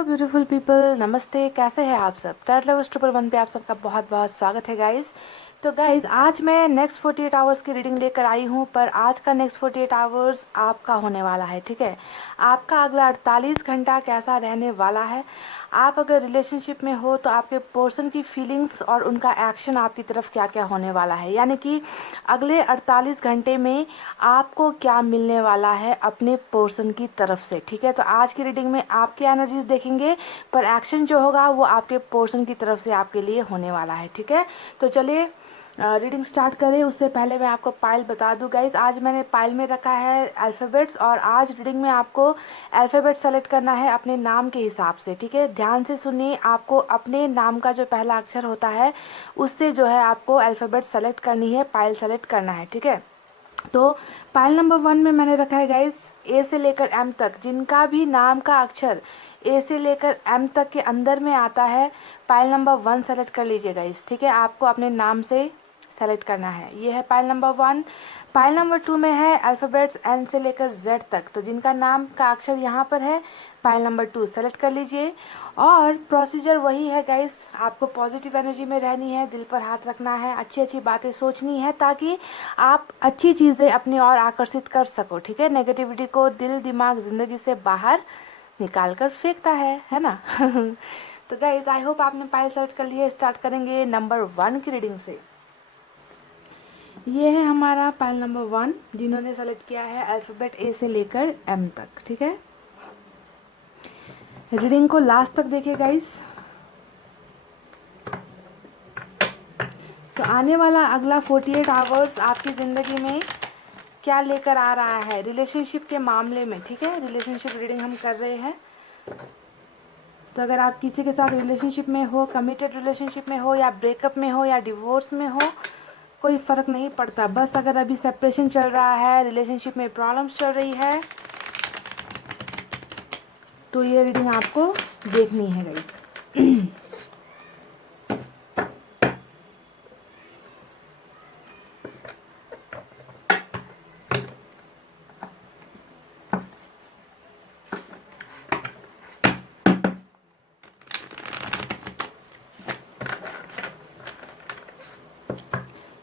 Hello beautiful people, नमस्ते। कैसे हैं आप सब? टैट लवर्स ट्रिपल वन पे आप सबका बहुत बहुत स्वागत है गाइस। तो गाइस, आज मैं नेक्स्ट 48 आवर्स की रीडिंग लेकर आई हूँ, पर आज का नेक्स्ट 48 आवर्स आपका होने वाला है। ठीक है, आपका अगला 48 घंटा कैसा रहने वाला है। आप अगर रिलेशनशिप में हो तो आपके पर्सन की फीलिंग्स और उनका एक्शन आपकी तरफ क्या क्या होने वाला है, यानी कि अगले 48 घंटे में आपको क्या मिलने वाला है अपने पर्सन की तरफ से। ठीक है, तो आज की रीडिंग में आपकी एनर्जीज देखेंगे, पर एक्शन जो होगा वो आपके पर्सन की तरफ से आपके लिए होने वाला है। ठीक है, तो चलिए रीडिंग स्टार्ट करें। उससे पहले मैं आपको पाइल बता दूं गाइज, आज मैंने पाइल में रखा है अल्फ़ाबेट्स, और आज रीडिंग में आपको अल्फ़ाबेट सेलेक्ट करना है अपने नाम के हिसाब से। ठीक है, ध्यान से सुनिए। आपको अपने नाम का जो पहला अक्षर होता है उससे जो है आपको अल्फ़ाबेट सेलेक्ट करनी है, पाइल सेलेक्ट करना है। ठीक है, तो पाइल नंबर 1 में मैंने रखा है गाइस ए से लेकर एम तक। जिनका भी नाम का अक्षर ए से लेकर एम तक के अंदर में आता है, पाइल नंबर 1 सेलेक्ट कर लीजिए गाइस। ठीक है, आपको अपने नाम से सेलेक्ट करना है। ये है पाइल नंबर 1। पाइल नंबर 2 में है अल्फ़ाबेट्स एन से लेकर जेड तक। तो जिनका नाम का अक्षर यहाँ पर है, पाइल नंबर 2 सेलेक्ट कर लीजिए। और प्रोसीजर वही है गाइस, आपको पॉजिटिव एनर्जी में रहनी है, दिल पर हाथ रखना है, अच्छी अच्छी बातें सोचनी है, ताकि आप अच्छी चीज़ें अपनी ओर आकर्षित कर सको। ठीक है, नेगेटिविटी को दिल दिमाग ज़िंदगी से बाहर निकाल कर फेंकता है ना। तो गाइस, आई होप आपने पाइल सेलेक्ट कर लिया। स्टार्ट करेंगे नंबर 1 की रीडिंग से। ये है हमारा पाइल नंबर 1, जिन्होंने सेलेक्ट किया है अल्फ़ाबेट ए से लेकर एम तक। ठीक है, रीडिंग को लास्ट तक देखिए गाइस। तो आने वाला अगला 48 आवर्स आपकी ज़िंदगी में क्या लेकर आ रहा है रिलेशनशिप के मामले में। ठीक है, रिलेशनशिप रीडिंग हम कर रहे हैं। तो अगर आप किसी के साथ रिलेशनशिप में हो, कमिटेड रिलेशनशिप में हो, या ब्रेकअप में हो, या डिवोर्स में हो, कोई फ़र्क नहीं पड़ता। बस अगर अभी सेपरेशन चल रहा है, रिलेशनशिप में प्रॉब्लम्स चल रही है, तो ये रीडिंग आपको देखनी है गाइस।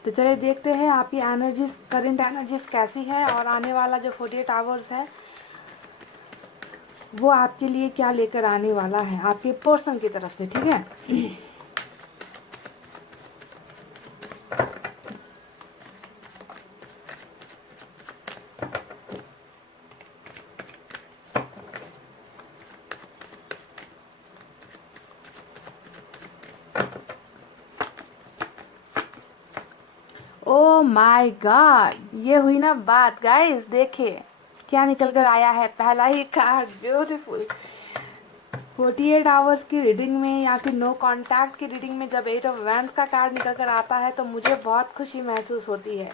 तो चलिए देखते हैं आपकी एनर्जीज, करंट एनर्जीज कैसी है, और आने वाला जो 48 आवर्स है वो आपके लिए क्या लेकर आने वाला है आपके पर्सन की तरफ से। ठीक है, 'ओ माय गॉड', ये हुई ना बात गाइस। देखिए क्या निकल कर आया है, पहला ही कार्ड, ब्यूटीफुल। 48 आवर्स की रीडिंग में या फिर नो कांटेक्ट की रीडिंग में जब 8 ऑफ वैंड्स का कार्ड निकल कर आता है तो मुझे बहुत खुशी महसूस होती है।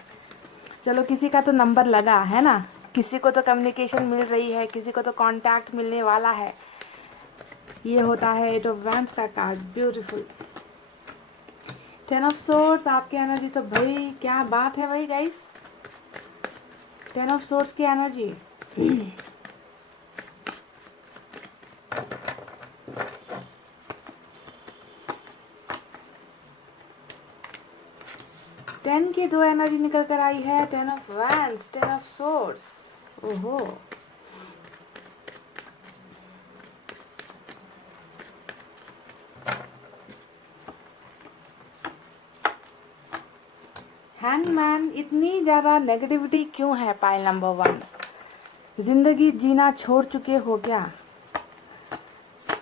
चलो, किसी का तो नंबर लगा है ना, किसी को तो कम्युनिकेशन मिल रही है, किसी को तो कांटेक्ट मिलने वाला है। ये होता है 8 ऑफ वैंड्स का कार्ड, ब्यूटीफुल। 10 ऑफ सोर्ड्स आपकी एनर्जी, तो भाई क्या बात है भाई गाइस। 10 ऑफ सोर्ड्स की एनर्जी। 10 की 2 एनर्जी निकल कर आई है, 10 ऑफ वैंड्स, 10 ऑफ सोर्ड्स। ओहो, हैंगमैन। इतनी ज़्यादा नेगेटिविटी क्यों है पाइल नंबर 1? ज़िंदगी जीना छोड़ चुके हो क्या?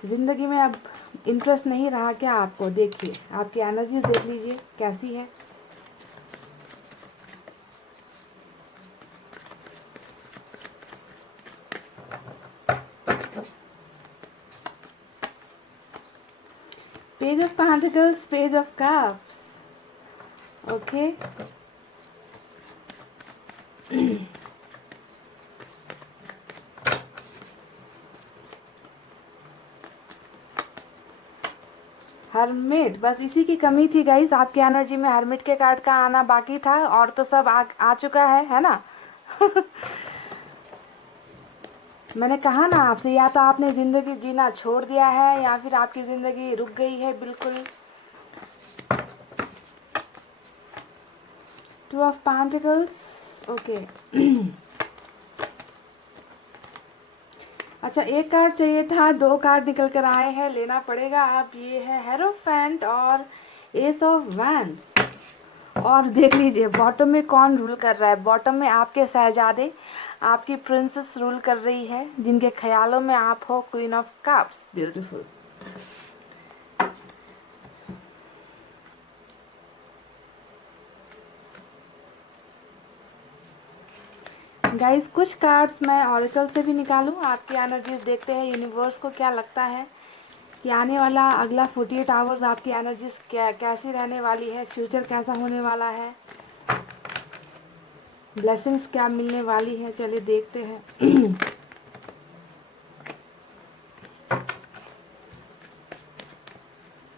ज़िंदगी में अब इंटरेस्ट नहीं रहा क्या आपको? देखिए आपकी एनर्जीज देख लीजिए कैसी है। Page of pentacles, page of cups. Okay, hermit, बस इसी की कमी थी गाइस आपकी एनर्जी में। हर्मिट के कार्ड का आना बाकी था, और तो सब आ चुका है ना। मैंने कहा ना आपसे, या तो आपने ज़िंदगी जीना छोड़ दिया है या फिर आपकी ज़िंदगी रुक गई है बिल्कुल। Two of pentacles, okay. अच्छा, एक कार्ड चाहिए था, दो कार्ड निकल कर आए हैं, लेना पड़ेगा। आप ये है हेरोफेंट और एस ऑफ वैंड्स। और देख लीजिए बॉटम में कौन रूल कर रहा है। बॉटम में आपके शहजादे, आपकी प्रिंसेस रूल कर रही है, जिनके ख्यालों में आप हो queen of cups. Beautiful. Guys, कुछ कार्ड्स मैं ऑरिकल से भी निकालूं, आपकी एनर्जीज देखते हैं यूनिवर्स को क्या लगता है कि आने वाला अगला 48 आवर्स आपकी एनर्जीज कैसी रहने वाली है, फ्यूचर कैसा होने वाला है, ब्लेसिंग्स क्या मिलने वाली है। चलिए देखते हैं।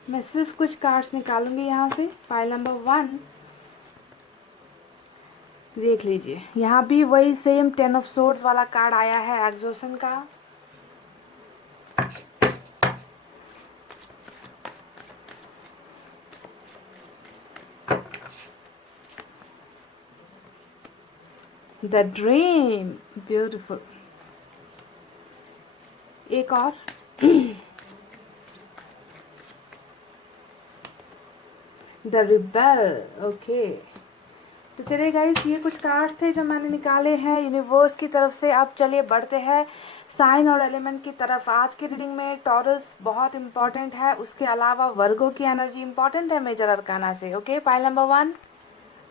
मैं सिर्फ कुछ कार्ड्स निकालूंगी यहाँ से। पाइल नंबर 1 देख लीजिए, यहाँ भी वही सेम 10 ऑफ सोर्ड्स वाला कार्ड आया है, एग्जॉशन का। The dream, beautiful. एक और। The rebel, okay. तो चलिए गाइस, ये कुछ कार्ड्स थे जो मैंने निकाले हैं यूनिवर्स की तरफ से। अब चलिए बढ़ते हैं साइन और एलिमेंट की तरफ। आज की रीडिंग में टॉरस बहुत इंपॉर्टेंट है, उसके अलावा वर्गो की एनर्जी इंपॉर्टेंट है मेजर अरकाना से। Okay, pile number 1।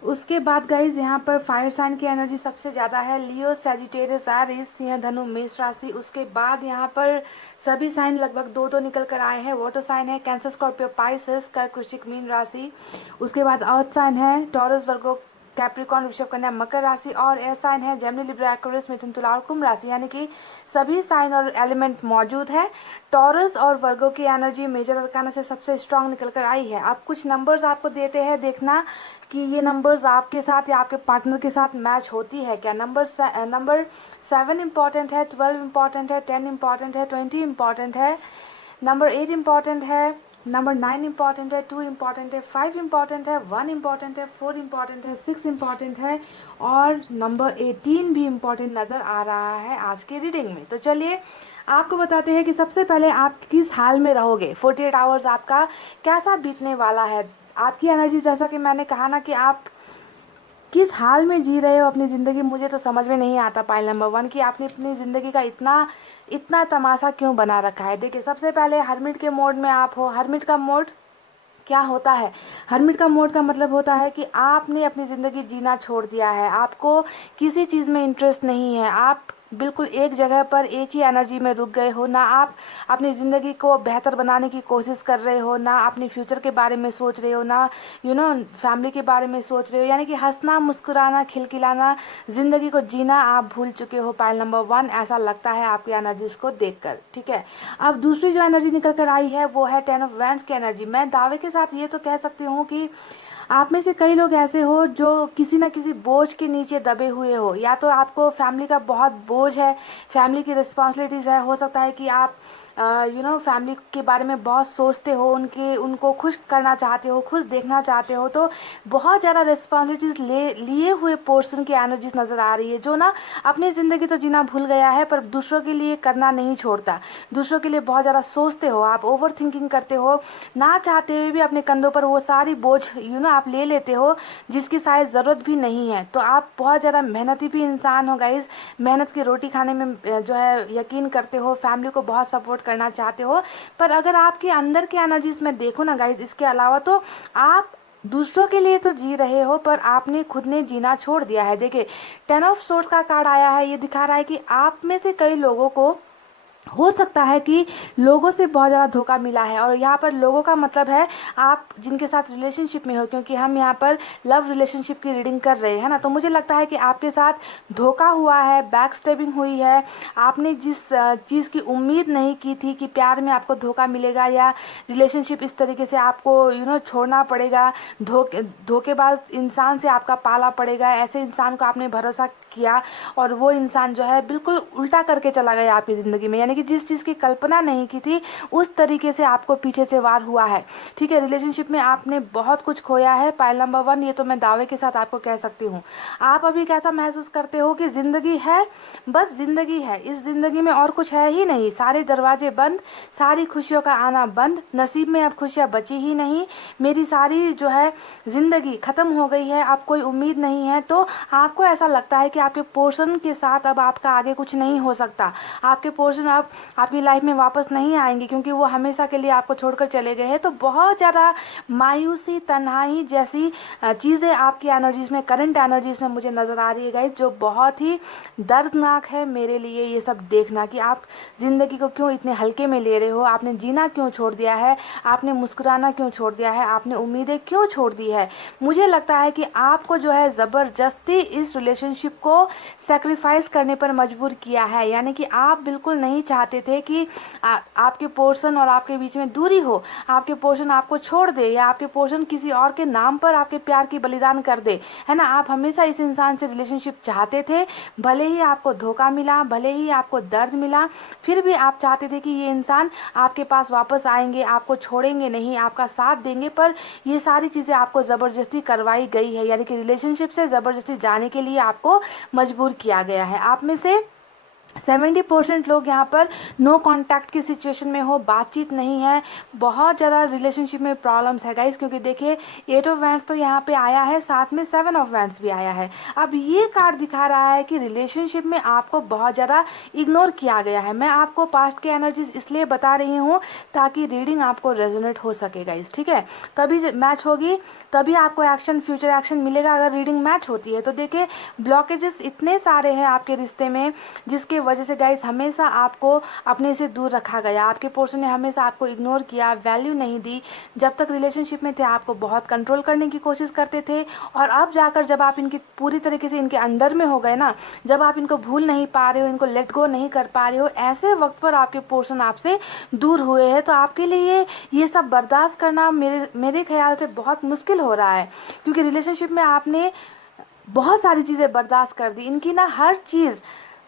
उसके बाद गाइज यहाँ पर फायर साइन की एनर्जी सबसे ज़्यादा है, लियो, सैजिटेरियस, एरीज, सिंह, धनु, मेष राशि। उसके बाद यहाँ पर सभी साइन लगभग दो दो निकल कर आए हैं। वाटर साइन है कैंसर, स्कॉर्पियो, पाइसेस, कर्क, वृश्चिक, मीन राशि। उसके बाद अर्थ साइन है टॉरस, वर्गो, कैप्रिकॉन, वृषभ, कन्या, मकर राशि। और एयर साइन है जेमिनी, लिब्रा, एक्वेरियस, मिथुन, तुला और कुंभ राशि। यानी कि सभी साइन और एलिमेंट मौजूद है। टॉरस और वर्गो की एनर्जी मेजर अरकाना से सबसे स्ट्रांग निकल कर आई है। अब कुछ नंबर्स आपको देते हैं, देखना कि ये नंबर्स आपके साथ या आपके पार्टनर के साथ मैच होती है क्या। नंबर 7 इम्पॉर्टेंट है, 12 इम्पॉर्टेंट है, 10 इम्पॉर्टेंट है, 20 इम्पॉर्टेंट है, नंबर 8 इम्पॉर्टेंट है, नंबर 9 इम्पॉर्टेंट है, 2 इम्पॉर्टेंट है, 5 इम्पॉर्टेंट है, 1 इम्पॉर्टेंट है, 4 इम्पॉर्टेंट है, 6 इम्पॉर्टेंट है और नंबर 18 भी इम्पॉर्टेंट नज़र आ रहा है आज की रीडिंग में। तो चलिए आपको बताते हैं कि सबसे पहले आप किस हाल में रहोगे, 48 आवर्स आपका कैसा बीतने वाला है। आपकी एनर्जी, जैसा कि मैंने कहा ना कि आप किस हाल में जी रहे हो अपनी ज़िंदगी, मुझे तो समझ में नहीं आता। पाइल नंबर 1 कि आपने अपनी ज़िंदगी का इतना इतना तमाशा क्यों बना रखा है। देखिए, सबसे पहले हरमिट के मोड में आप हो। हरमिट का मोड क्या होता है? हरमिट का मोड का मतलब होता है कि आपने अपनी ज़िंदगी जीना छोड़ दिया है, आपको किसी चीज़ में इंटरेस्ट नहीं है, आप बिल्कुल एक जगह पर एक ही एनर्जी में रुक गए हो। ना आप अपनी ज़िंदगी को बेहतर बनाने की कोशिश कर रहे हो, ना अपने फ्यूचर के बारे में सोच रहे हो, ना फैमिली के बारे में सोच रहे हो। यानी कि हंसना, मुस्कुराना, खिलखिलाना, ज़िंदगी को जीना आप भूल चुके हो। पाइल नंबर 1 ऐसा लगता है आपकी एनर्जीज को देखकर, ठीक है। अब दूसरी जो एनर्जी निकल कर आई है वो है 10 ऑफ वैंड्स की एनर्जी। मैं दावे के साथ ये तो कह सकती हूँ कि आप में से कई लोग ऐसे हो जो किसी न किसी बोझ के नीचे दबे हुए हो। या तो आपको फैमिली का बहुत बोझ है, फैमिली की रिस्पॉन्सिबिलिटीज़ है। हो सकता है कि आप फैमिली के बारे में बहुत सोचते हो, उनको खुश करना चाहते हो, खुश देखना चाहते हो। तो बहुत ज़्यादा रिस्पॉन्सिबिलिटीज़ लिए हुए पर्सन की एनर्जीज नज़र आ रही है, जो ना अपनी ज़िंदगी तो जीना भूल गया है पर दूसरों के लिए करना नहीं छोड़ता। दूसरों के लिए बहुत ज़्यादा सोचते हो, आप ओवर थिंकिंग करते हो, ना चाहते हुए भी अपने कंधों पर वो सारी बोझ आप ले लेते हो जिसकी शायद ज़रूरत भी नहीं है। तो आप बहुत ज़्यादा मेहनती भी इंसान हो गाइज, मेहनत की रोटी खाने में जो है यकीन करते हो, फैमिली को बहुत सपोर्ट करना चाहते हो। पर अगर आपके अंदर की एनर्जीज में देखो ना गाइज, इसके अलावा तो आप दूसरों के लिए तो जी रहे हो पर आपने खुद ने जीना छोड़ दिया है। देखिए, 10 ऑफ सोर्ड्स का कार्ड आया है, ये दिखा रहा है कि आप में से कई लोगों को हो सकता है कि लोगों से बहुत ज़्यादा धोखा मिला है, और यहाँ पर लोगों का मतलब है आप जिनके साथ रिलेशनशिप में हो, क्योंकि हम यहाँ पर लव रिलेशनशिप की रीडिंग कर रहे हैं ना। तो मुझे लगता है कि आपके साथ धोखा हुआ है, बैक स्टेबिंग हुई है। आपने जिस चीज़ की उम्मीद नहीं की थी कि प्यार में आपको धोखा मिलेगा या रिलेशनशिप इस तरीके से आपको छोड़ना पड़ेगा, धोखेबाज इंसान से आपका पाला पड़ेगा, ऐसे इंसान को आपने भरोसा किया और वो इंसान जो है बिल्कुल उल्टा करके चला गया आपकी ज़िंदगी में। यानी कि जिस चीज़ की कल्पना नहीं की थी उस तरीके से आपको पीछे से वार हुआ है। ठीक है, रिलेशनशिप में आपने बहुत कुछ खोया है। पाइल नंबर 1, ये तो मैं दावे के साथ आपको कह सकती हूँ। आप अभी कैसा महसूस करते हो कि ज़िंदगी है, बस ज़िंदगी है, इस ज़िंदगी में और कुछ है ही नहीं, सारे दरवाजे बंद, सारी खुशियों का आना बंद, नसीब में अब खुशियाँ बची ही नहीं, मेरी सारी जो है ज़िंदगी ख़त्म हो गई है, अब कोई उम्मीद नहीं है। तो आपको ऐसा लगता है कि आपके पोर्शन के साथ अब आपका आगे कुछ नहीं हो सकता, आपके पोर्शन अब आपकी लाइफ में वापस नहीं आएंगे, क्योंकि वो हमेशा के लिए आपको छोड़कर चले गए हैं। तो बहुत ज़्यादा मायूसी, तन्हाई जैसी चीज़ें आपकी एनर्जीज में, करंट एनर्जीज में मुझे नज़र आ रही है गाइस, जो बहुत ही दर्दनाक है मेरे लिए ये सब देखना कि आप ज़िंदगी को क्यों इतने हल्के में ले रहे हो, आपने जीना क्यों छोड़ दिया है, आपने मुस्कुराना क्यों छोड़ दिया है, आपने उम्मीदें क्यों छोड़ दी है। मुझे लगता है कि आपको जो है ज़बरदस्ती इस रिलेशनशिप को सेक्रीफाइस करने पर मजबूर किया है। यानी कि आप बिल्कुल नहीं चाहते थे कि आपके पोर्शन और आपके बीच में दूरी हो, आपके पोर्शन आपको छोड़ दे या आपके पोर्शन किसी और के नाम पर आपके प्यार की बलिदान कर दे, है ना। आप हमेशा इस इंसान से रिलेशनशिप चाहते थे, भले ही आपको धोखा मिला, भले ही आपको दर्द मिला, फिर भी आप चाहते थे कि ये इंसान आपके पास वापस आएंगे, आपको छोड़ेंगे नहीं, आपका साथ देंगे। पर ये सारी चीज़ें आपको ज़बरदस्ती करवाई गई है, यानी कि रिलेशनशिप से ज़बरदस्ती जाने के लिए आपको मजबूर किया गया है। आप में से 70% लोग यहाँ पर नो कांटेक्ट की सिचुएशन में हो, बातचीत नहीं है, बहुत ज़्यादा रिलेशनशिप में प्रॉब्लम्स है गाइस। क्योंकि देखिए 8 ऑफ वैंड्स तो यहाँ पे आया है, साथ में 7 ऑफ वैंड्स भी आया है। अब ये कार्ड दिखा रहा है कि रिलेशनशिप में आपको बहुत ज़्यादा इग्नोर किया गया है। मैं आपको पास्ट की एनर्जीज इसलिए बता रही हूँ ताकि रीडिंग आपको रेजोनेट हो सके गाइस, ठीक है। तभी मैच होगी, तभी आपको एक्शन, फ्यूचर एक्शन मिलेगा अगर रीडिंग मैच होती है। तो देखिए ब्लॉकेजेस इतने सारे हैं आपके रिश्ते में, जिसके वजह से गाइस हमेशा आपको अपने से दूर रखा गया, आपके पोर्शन ने हमेशा आपको इग्नोर किया, वैल्यू नहीं दी। जब तक रिलेशनशिप में थे आपको बहुत कंट्रोल करने की कोशिश करते थे, और अब जाकर जब आप इनकी पूरी तरीके से इनके अंडर में हो गए ना, जब आप इनको भूल नहीं पा रहे हो, इनको लेट गो नहीं कर पा रहे हो, ऐसे वक्त पर आपके पोर्शन आपसे दूर हुए हैं। तो आपके लिए ये सब बर्दाश्त करना मेरे ख्याल से बहुत मुश्किल हो रहा है, क्योंकि रिलेशनशिप में आपने बहुत सारी चीज़ें बर्दाश्त कर दी। इनकी ना हर चीज़,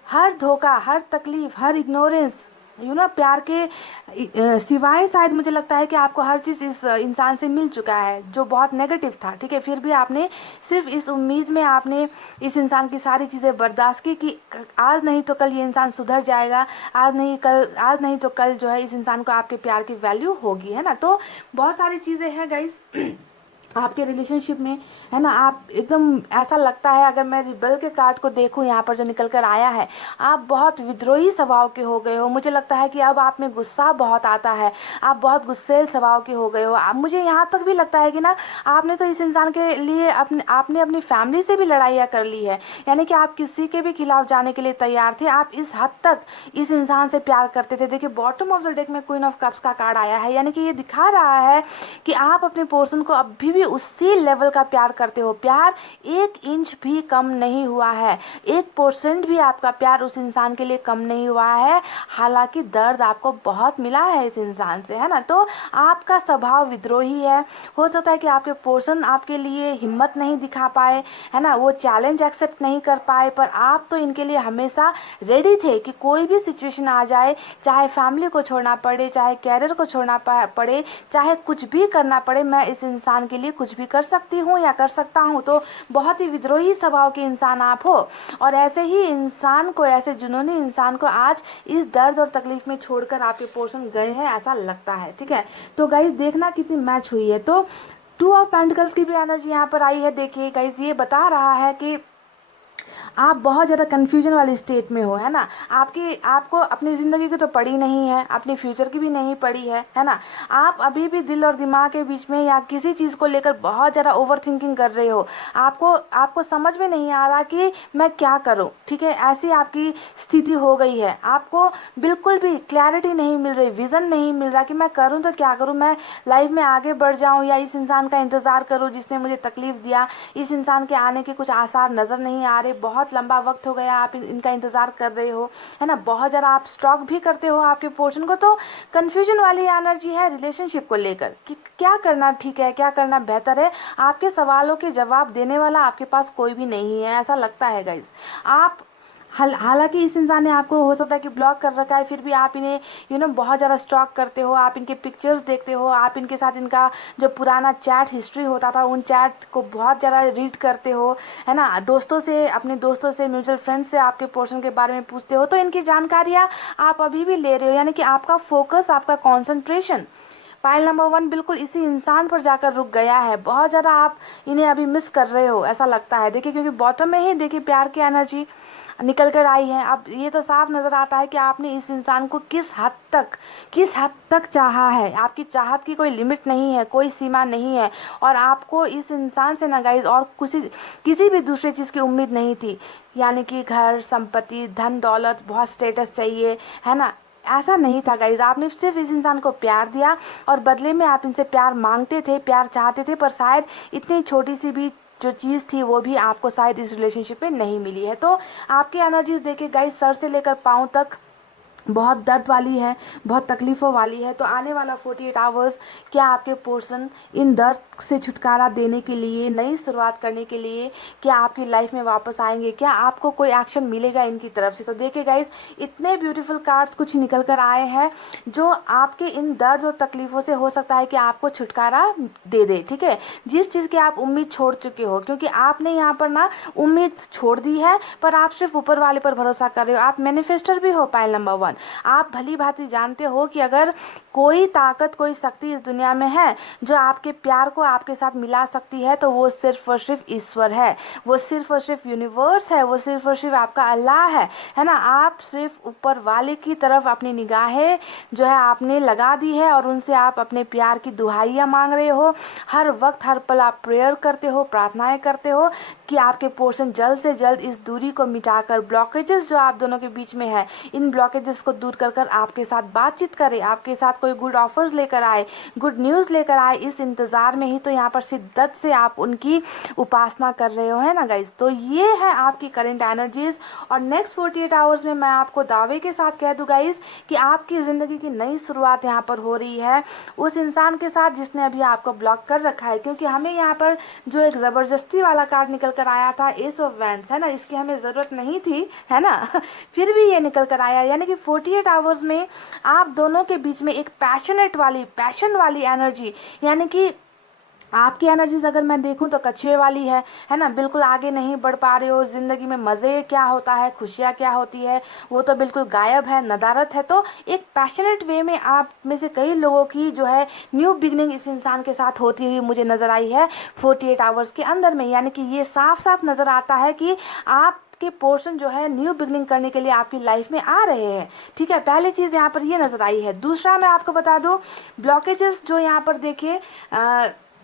हर धोखा, हर तकलीफ, हर इग्नोरेंस, प्यार के सिवाय शायद मुझे लगता है कि आपको हर चीज़ इस इंसान से मिल चुका है जो बहुत नेगेटिव था, ठीक है। फिर भी आपने सिर्फ इस उम्मीद में आपने इस इंसान की सारी चीज़ें बर्दाश्त की कि आज नहीं तो कल ये इंसान सुधर जाएगा, आज नहीं तो कल जो है इस इंसान को आपके प्यार की वैल्यू होगी, है ना। तो बहुत सारी चीज़ें हैं गाइस आपके रिलेशनशिप में, है ना। आप एकदम, ऐसा लगता है अगर मैं रिबल के कार्ड को देखूं यहाँ पर जो निकल कर आया है, आप बहुत विद्रोही स्वभाव के हो गए हो। मुझे लगता है कि अब आप में गुस्सा बहुत आता है, आप बहुत गुस्सेल स्वभाव के हो गए हो। आप, मुझे यहाँ तक भी लगता है कि ना आपने तो इस इंसान के लिए आपने अपनी फैमिली से भी लड़ाइयाँ कर ली है, यानी कि आप किसी के भी खिलाफ जाने के लिए तैयार थे। आप इस हद तक इस इंसान से प्यार करते थे। देखिए बॉटम ऑफ द डेक में क्वीन ऑफ कप्स का कार्ड आया है, यानी कि ये दिखा रहा है कि आप अपने पर्सन को अभी भी उसी लेवल का प्यार करते हो। प्यार 1 इंच भी कम नहीं हुआ है, 1% भी आपका प्यार उस इंसान के लिए कम नहीं हुआ है। हालांकि दर्द आपको बहुत मिला है इस इंसान से, है ना। तो आपका स्वभाव विद्रोही है। हो सकता है कि आपके पर्सन आपके लिए हिम्मत नहीं दिखा पाए, है ना, वो चैलेंज एक्सेप्ट नहीं कर पाए, पर आप तो इनके लिए हमेशा रेडी थे कि कोई भी सिचुएशन आ जाए, चाहे फैमिली को छोड़ना पड़े, चाहे कैरियर को छोड़ना पड़े, चाहे कुछ भी करना पड़े, मैं इस इंसान के लिए कुछ भी कर सकती हूँ या कर सकता हूँ। तो बहुत ही विद्रोही स्वभाव के इंसान आप हो, और ऐसे ही इंसान को, ऐसे जुनूनी इंसान को आज इस दर्द और तकलीफ में छोड़कर आपके पोर्शन गए हैं, ऐसा लगता है, ठीक है। तो गाइस देखना कितनी मैच हुई है। तो 2 ऑफ पेंटिकल्स की भी एनर्जी यहाँ पर आई है। देखिए गाइस ये बता रहा है कि आप बहुत ज़्यादा कन्फ्यूजन वाली स्टेट में हो, है ना। आपको अपनी ज़िंदगी की तो पड़ी नहीं है, अपने फ्यूचर की भी नहीं पड़ी है ना। आप अभी भी दिल और दिमाग के बीच में या किसी चीज़ को लेकर बहुत ज़्यादा ओवर थिंकिंग कर रहे हो। आपको समझ में नहीं आ रहा कि मैं क्या करूं, ठीक है। ऐसी आपकी स्थिति हो गई है, आपको बिल्कुल भी क्लैरिटी नहीं मिल रही, विज़न नहीं मिल रहा कि मैं करूं तो क्या करूं, मैं लाइफ में आगे बढ़ जाऊं या इस इंसान का इंतज़ार करूं जिसने मुझे तकलीफ़ दिया। इस इंसान के आने के कुछ आसार नज़र नहीं आ रहे, बहुत लंबा वक्त हो गया आप इनका इंतज़ार कर रहे हो, है ना। बहुत ज़्यादा आप स्टॉक भी करते हो आपके पोर्शन को। तो कन्फ्यूजन वाली एनर्जी है रिलेशनशिप को लेकर कि क्या करना ठीक है, क्या करना बेहतर है। आपके सवालों के जवाब देने वाला आपके पास कोई भी नहीं है, ऐसा लगता है गाइज। आप हालांकि इस इंसान ने आपको हो सकता है कि ब्लॉक कर रखा है, फिर भी आप इन्हें बहुत ज़्यादा स्टॉक करते हो, आप इनके पिक्चर्स देखते हो, आप इनके साथ इनका जो पुराना चैट हिस्ट्री होता था उन चैट को बहुत ज़्यादा रीड करते हो, है ना। अपने दोस्तों से, म्यूचुअल फ्रेंड से आपके पोर्शन के बारे में पूछते हो, तो इनकी जानकारियाँ आप अभी भी ले रहे हो। यानी कि आपका फोकस, आपका कॉन्सेंट्रेशन पाइल नंबर 1 बिल्कुल इसी इंसान पर जाकर रुक गया है। बहुत ज़्यादा आप इन्हें अभी मिस कर रहे हो, ऐसा लगता है। देखिए, क्योंकि बॉटम में ही देखिए प्यार की एनर्जी निकल कर आई है। अब ये तो साफ नज़र आता है कि आपने इस इंसान को किस हद तक चाहा है। आपकी चाहत की कोई लिमिट नहीं है, कोई सीमा नहीं है, और आपको इस इंसान से ना गाइज और किसी भी दूसरे चीज़ की उम्मीद नहीं थी। यानी कि घर, संपत्ति, धन दौलत, बहुत स्टेटस चाहिए, है ना। ऐसा नहीं था गाइज, आपने सिर्फ इस इंसान को प्यार दिया और बदले में आप इनसे प्यार मांगते थे, प्यार चाहते थे, पर शायद इतनी छोटी सी भी जो चीज़ थी वो भी आपको शायद इस रिलेशनशिप में नहीं मिली है। तो आपकी एनर्जीज देखे गाइज सर से लेकर पाँव तक बहुत दर्द वाली है, बहुत तकलीफ़ों वाली है। तो आने वाला 48 आवर्स क्या आपके पोर्शन इन दर्द से छुटकारा देने के लिए, नई शुरुआत करने के लिए क्या आपकी लाइफ में वापस आएंगे, क्या आपको कोई एक्शन मिलेगा इनकी तरफ से। तो देखिए गाइज, इतने ब्यूटीफुल कार्ड्स कुछ निकल कर आए हैं जो आपके इन दर्द और तकलीफ़ों से हो सकता है कि आपको छुटकारा दे दे, ठीक है। जिस चीज़ की आप उम्मीद छोड़ चुके हो, क्योंकि आपने यहाँ पर ना उम्मीद छोड़ दी है, पर आप सिर्फ ऊपर वाले पर भरोसा कर रहे हो। आप मैनिफेस्टर भी हो पाइल नंबर 1। आप भली भांति जानते हो कि अगर कोई ताकत, कोई शक्ति इस दुनिया में है जो आपके प्यार को आपके साथ मिला सकती है, तो वो सिर्फ और सिर्फ ईश्वर है, वो सिर्फ और सिर्फ यूनिवर्स है, वो सिर्फ और सिर्फ आपका अल्लाह है ना। आप सिर्फ ऊपर वाले की तरफ अपनी निगाहें जो है आपने लगा दी है और उनसे आप अपने प्यार की दुहाइयाँ मांग रहे हो। हर वक्त, हर पल आप प्रेयर करते हो, प्रार्थनाएं करते हो कि आपके पोर्शन जल्द से जल्द इस दूरी को मिटाकर, ब्लॉकेजेस जो आप दोनों के बीच में है, इन ब्लॉकेजेस को दूर कर कर आपके साथ बातचीत करे, आपके साथ कोई गुड ऑफर्स लेकर आए, गुड न्यूज़ लेकर आए। इस इंतज़ार में ही तो यहाँ पर शिद्दत से आप उनकी उपासना कर रहे हो, है ना गाइज। तो ये है आपकी करंट एनर्जीज, और नेक्स्ट 48 आवर्स में मैं आपको दावे के साथ कह दूँ गाइज कि आपकी ज़िंदगी की नई शुरुआत यहाँ पर हो रही है उस इंसान के साथ जिसने अभी आपको ब्लॉक कर रखा है। क्योंकि हमें यहाँ पर जो एक ज़बरदस्ती वाला कार्ड निकल कर आया था, एस ऑफ वैंड्स, है ना, इसकी हमें ज़रूरत नहीं थी, है ना फिर भी ये निकल कर आया। यानी कि 48 आवर्स में आप दोनों के बीच में एक पैशन वाली एनर्जी, यानी कि आपकी एनर्जीज अगर मैं देखूं तो कछुए वाली है ना। बिल्कुल आगे नहीं बढ़ पा रहे हो, ज़िंदगी में मज़े क्या होता है, खुशियाँ क्या होती है, वो तो बिल्कुल गायब है, नदारत है। तो एक पैशनेट वे में आप में से कई लोगों की जो है न्यू बिगनिंग इस इंसान के साथ होती हुई मुझे नज़र आई है 48 आवर्स के अंदर में। यानी कि ये साफ साफ नज़र आता है कि आप के पोर्शन जो है न्यू बिगनिंग करने के लिए आपकी लाइफ में आ रहे हैं, ठीक है। पहली चीज़ यहाँ पर ये नज़र आई है। दूसरा मैं आपको बता दूँ, ब्लॉकेजेस जो यहाँ पर देखिए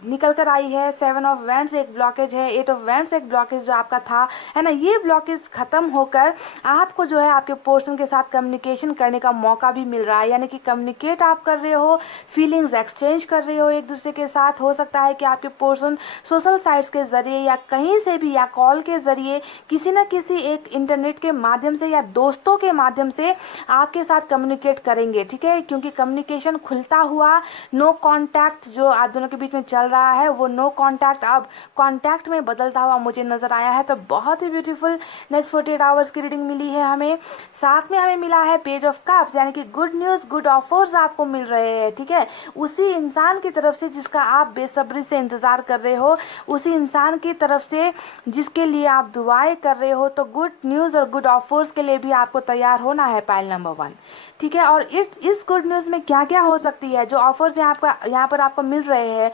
निकल कर आई है, 7 ऑफ वैंड्स एक ब्लॉकेज है, 8 ऑफ वैंड्स एक ब्लॉकेज जो आपका था, है ना। ये ब्लॉकेज खत्म होकर आपको जो है आपके पोर्शन के साथ कम्युनिकेशन करने का मौका भी मिल रहा है। यानी कि कम्युनिकेट आप कर रहे हो, फीलिंग्स एक्सचेंज कर रहे हो एक दूसरे के साथ। हो सकता है कि आपके पोर्शन सोशल साइट्स के ज़रिए या कहीं से भी या कॉल के ज़रिए किसी न किसी एक इंटरनेट के माध्यम से या दोस्तों के माध्यम से आपके साथ कम्युनिकेट करेंगे, ठीक है। क्योंकि कम्युनिकेशन खुलता हुआ, नो कॉन्टैक्ट जो आप दोनों के बीच में चल रहा है वो नो कॉन्टैक्ट अब कॉन्टैक्ट में बदलता हुआ मुझे नज़र आया है। तो बहुत ही ब्यूटीफुल नेक्स्ट 48 आवर्स की रीडिंग मिली है हमें। साथ में हमें मिला है पेज ऑफ कप्स, यानी कि गुड न्यूज़, गुड ऑफर्स आपको मिल रहे हैं, ठीक है। उसी इंसान की तरफ से जिसका आप बेसब्री से इंतज़ार कर रहे हो, उसी इंसान की तरफ से जिसके लिए आप दुआएं कर रहे हो। तो गुड न्यूज़ और गुड ऑफर्स के लिए भी आपको तैयार होना है पाइल नंबर 1, ठीक है। और इस गुड न्यूज़ में क्या क्या हो सकती है, जो ऑफर्स यहाँ पर आपको मिल रहे हैं,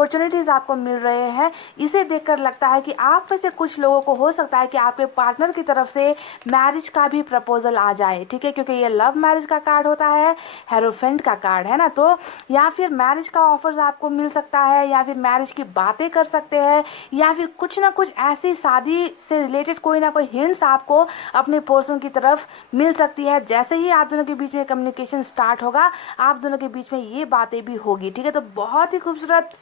अपॉर्चुनिटीज़ आपको मिल रहे हैं। इसे देखकर लगता है कि आप में से कुछ लोगों को हो सकता है कि आपके पार्टनर की तरफ से मैरिज का भी प्रपोजल आ जाए, ठीक है, क्योंकि ये लव मैरिज का कार्ड होता है, हेरोफेंट का कार्ड है ना। तो या फिर मैरिज का ऑफर्स आपको मिल सकता है, या फिर मैरिज की बातें कर सकते हैं, या फिर कुछ ना कुछ ऐसी शादी से रिलेटेड कोई ना कोई हिंट्स आपको अपने पर्सन की तरफ मिल सकती है। जैसे ही आप दोनों के बीच में कम्युनिकेशन स्टार्ट होगा, आप दोनों के बीच में ये बातें भी होगी, ठीक है। तो बहुत ही खूबसूरत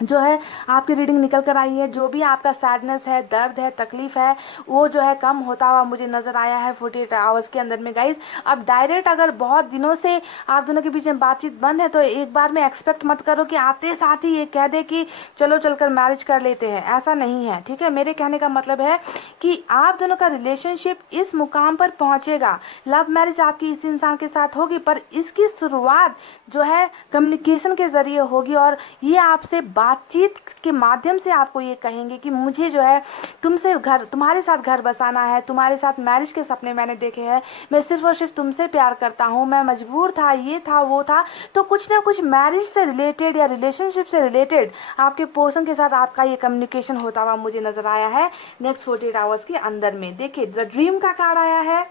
जो है आपकी रीडिंग निकल कर आई है। जो भी आपका सैडनेस है, दर्द है, तकलीफ है, वो जो है कम होता हुआ मुझे नजर आया है 48 आवर्स के अंदर में गाइज। अब डायरेक्ट अगर बहुत दिनों से आप दोनों के बीच में बातचीत बंद है तो एक बार में एक्सपेक्ट मत करो कि आते साथ ही ये कह दे कि चलो चलकर मैरिज कर लेते हैं, ऐसा नहीं है, ठीक है। मेरे कहने का मतलब है कि आप दोनों का रिलेशनशिप इस मुकाम पर पहुंचेगा। लव मैरिज आपकी इस इंसान के साथ होगी, पर इसकी शुरुआत जो है कम्युनिकेशन के जरिए होगी, और ये आपसे बातचीत के माध्यम से आपको ये कहेंगे कि मुझे जो है तुमसे तुम्हारे साथ घर बसाना है, तुम्हारे साथ मैरिज के सपने मैंने देखे हैं, मैं सिर्फ और सिर्फ तुमसे प्यार करता हूँ, मैं मजबूर था, ये था वो था। तो कुछ ना कुछ मैरिज से रिलेटेड या रिलेशनशिप से रिलेटेड आपके पर्सन के साथ आपका ये कम्युनिकेशन होता हुआ मुझे नजर आया है नेक्स्ट 48 आवर्स के अंदर में। देखिए द ड्रीम का कार्ड आया है।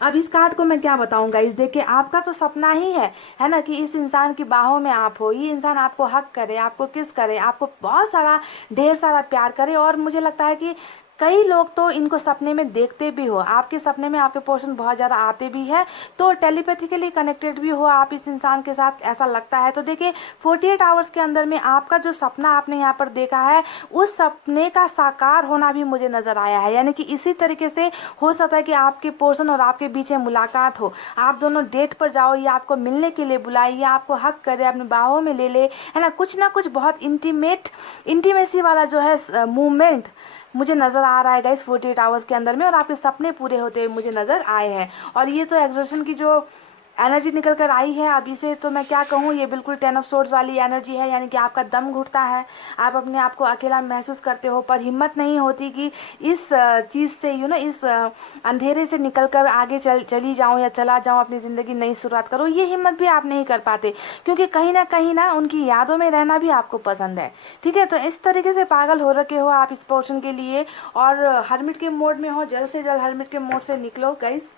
अब इस कार्ड को मैं क्या बताऊं गाइस, देखिए आपका तो सपना ही है ना, कि इस इंसान की बाहों में आप हो, ये इंसान आपको हक करे, आपको किस करे, आपको बहुत सारा ढेर सारा प्यार करे। और मुझे लगता है कि कई लोग तो इनको सपने में देखते भी हो, आपके सपने में आपके पर्सन बहुत ज़्यादा आते भी है, तो टेलीपैथिकली कनेक्टेड भी हो आप इस इंसान के साथ, ऐसा लगता है। तो देखिए 48 आवर्स के अंदर में आपका जो सपना आपने यहाँ पर देखा है, उस सपने का साकार होना भी मुझे नजर आया है। यानी कि इसी तरीके से हो सकता है कि आपके पर्सन और आपके बीच में मुलाकात हो, आप दोनों डेट पर जाओ, या आपको मिलने के लिए बुलाए, या आपको हक करे, अपने बाहों में ले ले, है ना। कुछ बहुत इंटीमेसी वाला जो है मूवमेंट मुझे नजर आ रहा है गाइस 48 आवर्स के अंदर में, और आपके सपने पूरे होते हुए मुझे नजर आए हैं। और ये तो एग्जॉर्शन की जो एनर्जी निकल कर आई है अभी से, तो मैं क्या कहूँ, ये बिल्कुल 10 ऑफ सोर्ड्स वाली एनर्जी है। यानी कि आपका दम घुटता है, आप अपने आप को अकेला महसूस करते हो, पर हिम्मत नहीं होती कि इस चीज़ से इस अंधेरे से निकल कर आगे चली जाऊँ या चला जाऊँ, अपनी ज़िंदगी नई शुरुआत करो, ये हिम्मत भी आप नहीं कर पाते, क्योंकि कहीं ना उनकी यादों में रहना भी आपको पसंद है, ठीक है। तो इस तरीके से पागल हो रखे हो आप इस पोर्शन के लिए, और हर्मिट के मोड में हो, जल्द से जल्द हर्मिट के मोड से निकलो गाइस,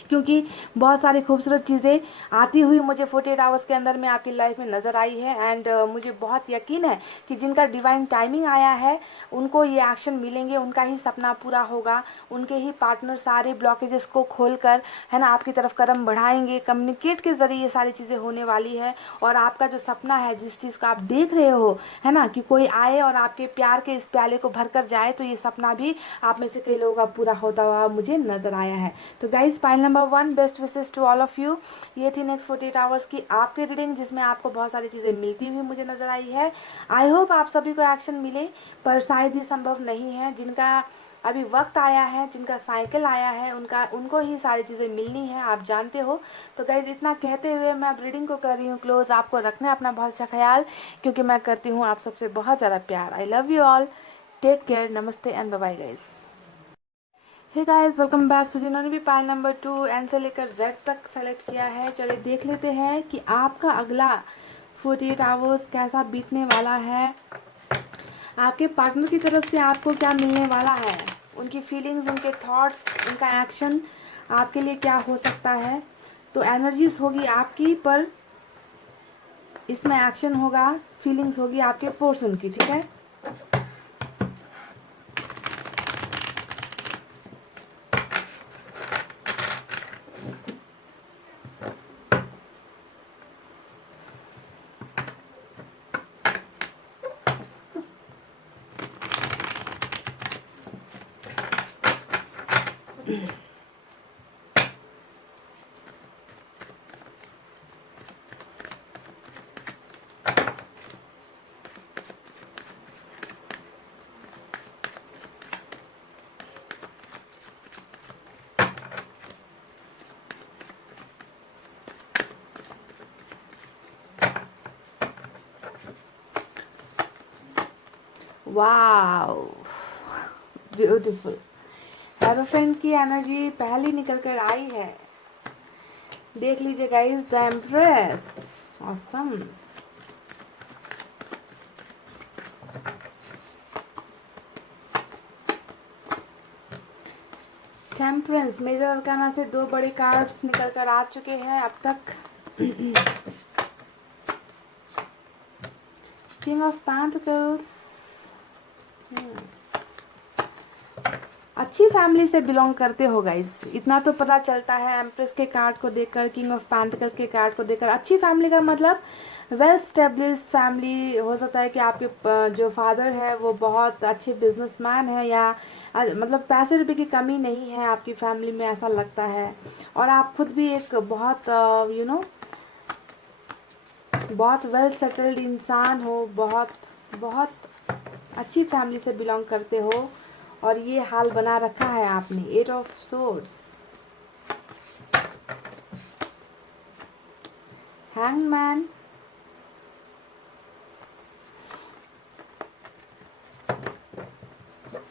क्योंकि बहुत सारी खूबसूरत चीज़ें आती हुई मुझे 48 आवर्स के अंदर में आपकी लाइफ में नज़र आई है। एंड मुझे बहुत यकीन है कि जिनका डिवाइन टाइमिंग आया है उनको ये एक्शन मिलेंगे, उनका ही सपना पूरा होगा, उनके ही पार्टनर सारे ब्लॉकेजेस को खोलकर, है ना, आपकी तरफ कदम बढ़ाएंगे। कम्युनिकेट के ज़रिए ये सारी चीज़ें होने वाली है, और आपका जो सपना है, जिस चीज़ का आप देख रहे हो, है ना, कि कोई आए और आपके प्यार के इस प्याले को भर कर जाए, तो ये सपना भी आप में से कई लोगों का पूरा होता हुआ मुझे नज़र आया है। तो guys pile number 1, best wishes to all of you. ये थी नेक्स्ट 48 आवर्स की आपकी रीडिंग, जिसमें आपको बहुत सारी चीज़ें मिलती हुई मुझे नजर आई है। आई होप आप सभी को एक्शन मिले, पर शायद ही संभव नहीं है। जिनका अभी वक्त आया है, जिनका साइकिल आया है, उनको ही सारी चीज़ें मिलनी है, आप जानते हो। तो गाइज इतना कहते हुए मैं अब रीडिंग को कर रही हूँ क्लोज। आपको रखना है अपना बहुत अच्छा ख्याल, क्योंकि मैं करती हूँ आप सबसे बहुत ज़्यादा प्यार। I love you all, take care, नमस्ते and bye bye guys. Hey guys welcome back. So जिन्होंने भी पाइल नंबर 2 एन से लेकर जेड तक सेलेक्ट किया है, चलिए देख लेते हैं कि आपका अगला 48 आवर्स कैसा बीतने वाला है। आपके पार्टनर की तरफ से आपको क्या मिलने वाला है, उनकी फीलिंग्स, उनके थॉट्स, उनका एक्शन आपके लिए क्या हो सकता है। तो एनर्जीज होगी आपकी, पर इसमें एक्शन होगा, फीलिंग्स होगी आपके पर्सन की, ठीक है। वाओ ब्यूटीफुल, हेरोफेंट की एनर्जी पहली निकल कर आई है। देख लीजिए guys, the empress, awesome. Temperance major arcana से 2 बड़े कार्ड्स निकल कर आ चुके हैं अब तक। किंग ऑफ पेंटिकल्स, अच्छी फैमिली से बिलोंग करते हो गाइस, इतना तो पता चलता है एम्प्रेस के कार्ड को देखकर, किंग ऑफ पेंटिकल्स के कार्ड को देखकर। अच्छी फैमिली का मतलब वेल स्टेब्लिश्ड फैमिली हो सकता है कि आपके जो फादर है वो बहुत अच्छे बिजनेसमैन है, या मतलब पैसे रुपए की कमी नहीं है आपकी फैमिली में, ऐसा लगता है। और आप खुद भी एक बहुत बहुत वेल सेटल्ड इंसान हो, बहुत बहुत अच्छी फैमिली से बिलोंग करते हो, और ये हाल बना रखा है आपने। 8 ऑफ सोर्ड्स, हैंगमैन,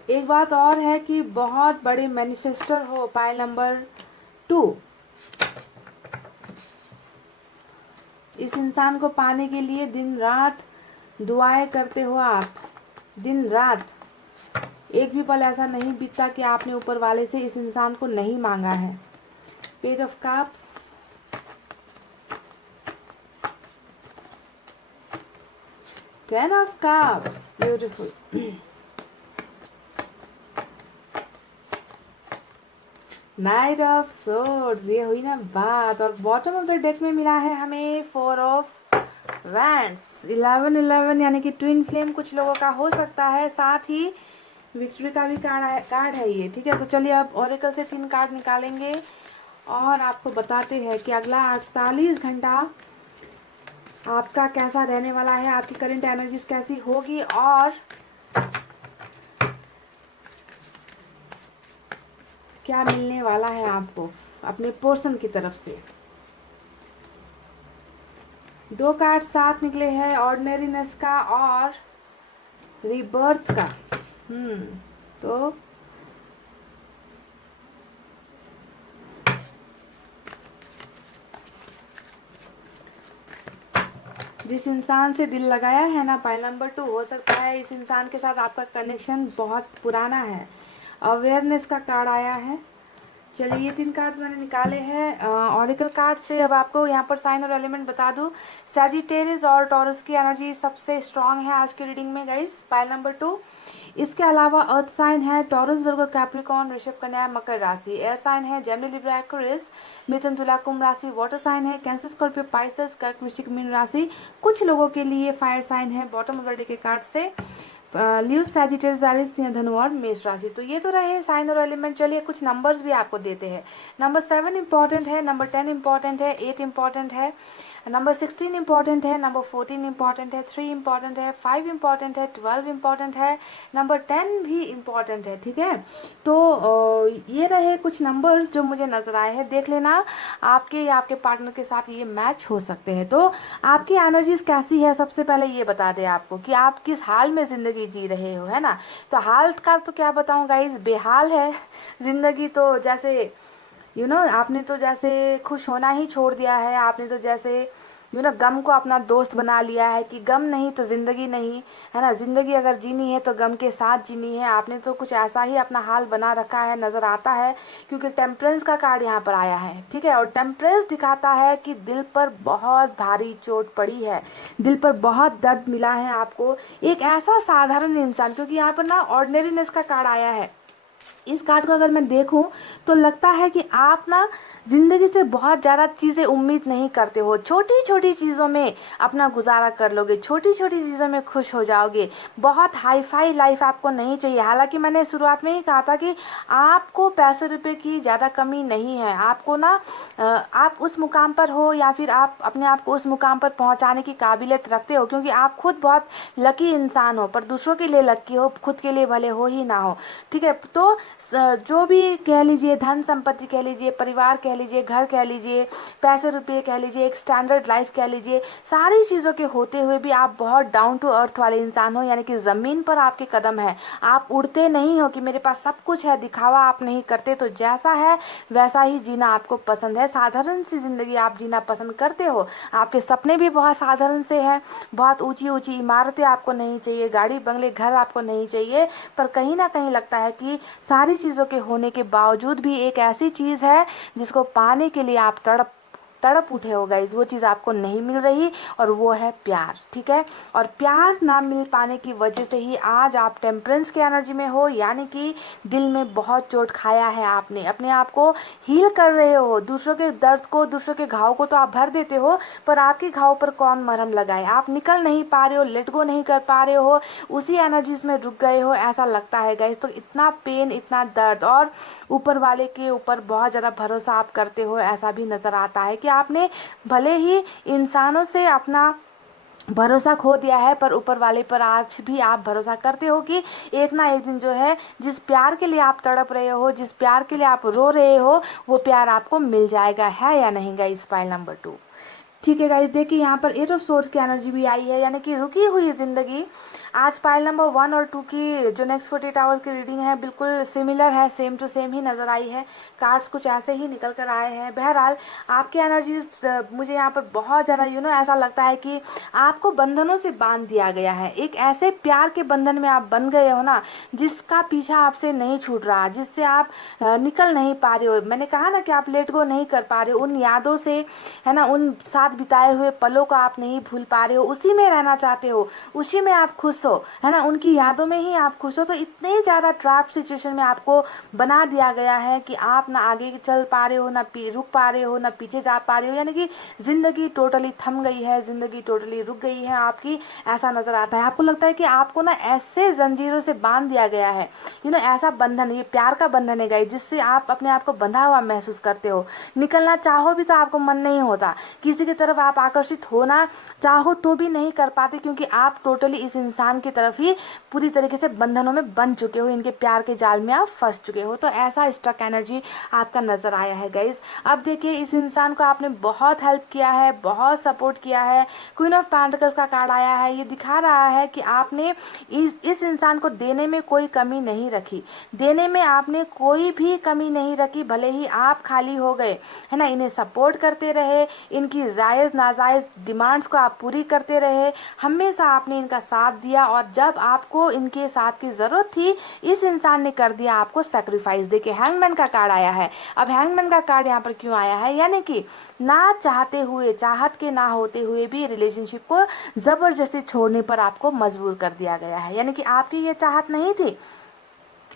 एक बात और है कि बहुत बड़े मैनिफेस्टर हो, पाइल नंबर 2। इस इंसान को पाने के लिए दिन रात दुआएं करते हो आप, दिन रात। एक भी पल ऐसा नहीं बीतता कि आपने ऊपर वाले से इस इंसान को नहीं मांगा है। Page of cups, ten of cups, beautiful. Night of swords, ये हुई ना बात। और बॉटम ऑफ द डेक में मिला है हमें 4 ऑफ वैंड्स। 11 यानी कि ट्विन फ्लेम कुछ लोगों का हो सकता है, साथ ही विक्ट्री का भी कार्ड है ये, ठीक है। तो चलिए अब ओरेकल से 3 कार्ड निकालेंगे और आपको बताते हैं कि अगला 48 घंटा आपका कैसा रहने वाला है, आपकी करंट एनर्जीज कैसी होगी, और क्या मिलने वाला है आपको अपने पोर्शन की तरफ से। 2 कार्ड साथ निकले हैं, ऑर्डिनरीनेस का और रीबर्थ का। तो जिस इंसान से दिल लगाया है ना, पाइल नंबर 2, हो सकता है इस इंसान के साथ आपका कनेक्शन बहुत पुराना है। अवेयरनेस का कार्ड आया है। चलिए ये 3 कार्ड्स मैंने निकाले हैं ऑरिकल कार्ड से। अब आपको यहाँ पर साइन और एलिमेंट बता दूं, सैजिटेरियस और टॉरस की एनर्जी सबसे स्ट्रांग है आज की रीडिंग में गाइस, पाइल नंबर 2। इसके अलावा अर्थ साइन है टॉरस, वर्गो, कैप्रिकॉर्न, ऋषभ, कन्या, मकर राशि। एयर साइन है जेमिनी, लिब्रा, एक्वेरियस, मिथुन, तुला, कुंभ राशि। वाटर साइन है कैंसर, स्कॉर्पियो, पाइसेस, कर्क, वृश्चिक, मीन राशि। कुछ लोगों के लिए फायर साइन है बॉटम ऑफ द डे के कार्ड से ल्यूज, सैजिटेरियस, एरिस, सिंह, धनु और मेष राशि। तो ये तो रहे साइन और एलिमेंट। चलिए कुछ नंबर्स भी आपको देते हैं। नंबर 7 इंपॉर्टेंट है, नंबर 10 इंपॉर्टेंट है, 8 इंपॉर्टेंट है, नंबर 16 इंपॉर्टेंट है, नंबर 14 इंपॉर्टेंट है, 3 इंपॉर्टेंट है, 5 इंपॉर्टेंट है, 12 इंपॉर्टेंट है, नंबर 10 भी इंपॉर्टेंट है, ठीक है। तो ये रहे कुछ नंबर्स जो मुझे नजर आए हैं। देख लेना आपके या आपके पार्टनर के साथ ये मैच हो सकते हैं। तो आपकी एनर्जीज कैसी है, सबसे पहले ये बता दें आपको कि आप किस हाल में जिंदगी जी रहे हो, है ना। तो हाल का तो क्या बताऊं गाइस, बेहाल है जिंदगी। तो जैसे आपने तो जैसे खुश होना ही छोड़ दिया है, आपने तो जैसे गम को अपना दोस्त बना लिया है कि गम नहीं तो जिंदगी नहीं, है ना। जिंदगी अगर जीनी है तो गम के साथ जीनी है। आपने तो कुछ ऐसा ही अपना हाल बना रखा है, नजर आता है, क्योंकि टेम्परेंस का कार्ड यहाँ पर आया है, ठीक है। और टेम्परेंस दिखाता है कि दिल पर बहुत भारी चोट पड़ी है, दिल पर बहुत दर्द मिला है आपको। एक ऐसा साधारण इंसान, क्योंकि यहाँ पर ना ऑर्डिनरीनेस का कार्ड आया है, इस कार्ड को अगर मैं देखूं तो लगता है कि आप ना जिंदगी से बहुत ज़्यादा चीज़ें उम्मीद नहीं करते हो, छोटी छोटी चीज़ों में अपना गुजारा कर लोगे, छोटी छोटी चीज़ों में खुश हो जाओगे। बहुत हाई फाई लाइफ आपको नहीं चाहिए। हालांकि मैंने शुरुआत में ही कहा था कि आपको पैसे रुपए की ज़्यादा कमी नहीं है, आपको ना आप उस मुकाम पर हो, या फिर आप अपने आप को उस मुकाम पर पहुंचाने की काबिलियत रखते हो, क्योंकि आप खुद बहुत लकी इंसान हो, पर दूसरों के लिए लकी हो, खुद के लिए भले हो ही ना हो, ठीक है। तो जो भी कह लीजिए, धन संपत्ति कह लीजिए, परिवार कह लीजिए, घर कह लीजिए, पैसे रुपये कह लीजिए, एक स्टैंडर्ड लाइफ कह लीजिए, सारी चीज़ों के होते हुए भी आप बहुत डाउन टू अर्थ वाले इंसान हो, यानी कि ज़मीन पर आपके कदम है। आप उड़ते नहीं हो कि मेरे पास सब कुछ है, दिखावा आप नहीं करते। तो जैसा है वैसा ही जीना आपको पसंद है, साधारण सी ज़िंदगी आप जीना पसंद करते हो। आपके सपने भी बहुत साधारण से हैं, बहुत ऊंची ऊंची इमारतें आपको नहीं चाहिए, गाड़ी बंगले घर आपको नहीं चाहिए, पर कहीं ना कहीं लगता है कि सारी चीज़ों के होने के बावजूद भी एक ऐसी चीज़ है जिसको पाने के लिए आप तड़प तड़प उठे हो गाइज, वो चीज़ आपको नहीं मिल रही, और वो है प्यार। ठीक है, और प्यार ना मिल पाने की वजह से ही आज आप टेम्परेंस की एनर्जी में हो, यानी कि दिल में बहुत चोट खाया है आपने, अपने आप को हील कर रहे हो। दूसरों के दर्द को, दूसरों के घाव को तो आप भर देते हो, पर आपके घाव पर कौन मरहम लगाए। आप निकल नहीं पा रहे हो, लेट गो नहीं कर पा रहे हो, उसी एनर्जीज में रुक गए हो, ऐसा लगता है गाइज। तो इतना पेन, इतना दर्द, और ऊपर वाले के ऊपर बहुत ज़्यादा भरोसा आप करते हो, ऐसा भी नज़र आता है कि आपने भले ही इंसानों से अपना भरोसा खो दिया है, पर ऊपर वाले पर आज भी आप भरोसा करते हो कि एक ना एक दिन जो है, जिस प्यार के लिए आप तड़प रहे हो, जिस प्यार के लिए आप रो रहे हो, वो प्यार आपको मिल जाएगा। है या नहीं गाइस? Pile number 2। ठीक है गाइस, देखिए यहाँ पर 8 ऑफ सोर्स की एनर्जी भी आई है, यानी कि रुकी हुई जिंदगी। आज पाइल नंबर 1 और 2 की जो नेक्स्ट 48 आवर्स की रीडिंग है, बिल्कुल सिमिलर है, सेम टू सेम ही नज़र आई है। कार्ड्स कुछ ऐसे ही निकल कर आए हैं। बहरहाल आपकी एनर्जीज मुझे यहाँ पर बहुत ज़्यादा ऐसा लगता है कि आपको बंधनों से बांध दिया गया है। एक ऐसे प्यार के बंधन में आप बन गए हो ना, जिसका पीछा आपसे नहीं छूट रहा, जिससे आप निकल नहीं पा रहे हो। मैंने कहा ना कि आप लेट गो नहीं कर पा रहे हो उन यादों से, है ना, उन साथ बिताए हुए पलों को आप नहीं भूल पा रहे हो, उसी में रहना चाहते हो, उसी में आप खुश हो, है ना, उनकी यादों में ही आप खुश हो। तो इतने ज़्यादा ट्रैप सिचुएशन में आपको बना दिया गया है कि आप ना आगे चल पा रहे हो, ना रुक पा रहे हो, ना पीछे जा पा रहे हो, यानी कि ज़िंदगी टोटली थम गई है, ज़िंदगी टोटली रुक गई है आपकी, ऐसा नज़र आता है। आपको लगता है कि आपको ना ऐसे जंजीरों से बांध दिया गया है, ऐसा बंधन, ये प्यार का बंधन है गाइस, जिससे आप अपने आप को बंधा हुआ महसूस करते हो। निकलना चाहो भी तो आपको मन नहीं होता, किसी की तरफ आप आकर्षित होना चाहो तो भी नहीं कर पाते, क्योंकि आप टोटली इस इंसान की तरफ ही पूरी तरीके से बंधनों में बन चुके हो, इनके प्यार के जाल में आप फंस चुके हो। तो ऐसा स्टक एनर्जी आपका नजर आया है गाइस। अब देखिए, इस इंसान को आपने बहुत हेल्प किया है, बहुत सपोर्ट किया है। क्वीन ऑफ पेंटिकल्स का कार्ड आया है, ये दिखा रहा है कि आपने इस इंसान को देने में कोई कमी नहीं रखी, देने में आपने कोई भी कमी नहीं रखी, भले ही आप खाली हो गए, है ना। इन्हें सपोर्ट करते रहे, इनकी जायज़ नाजायज़ डिमांड्स को आप पूरी करते रहे, हमेशा आपने इनका साथ दिया, और जब आपको इनके साथ की ज़रूरत थी, इस इंसान ने कर दिया आपको सेक्रीफाइस। देखिए, हैंगमैन का कार्ड आया है। अब हैंगमैन का कार्ड यहाँ पर क्यों आया है, यानी कि ना चाहते हुए, चाहत के ना होते हुए भी रिलेशनशिप को ज़बरदस्ती छोड़ने पर आपको मजबूर कर दिया गया है। यानी कि आपकी ये चाहत नहीं थी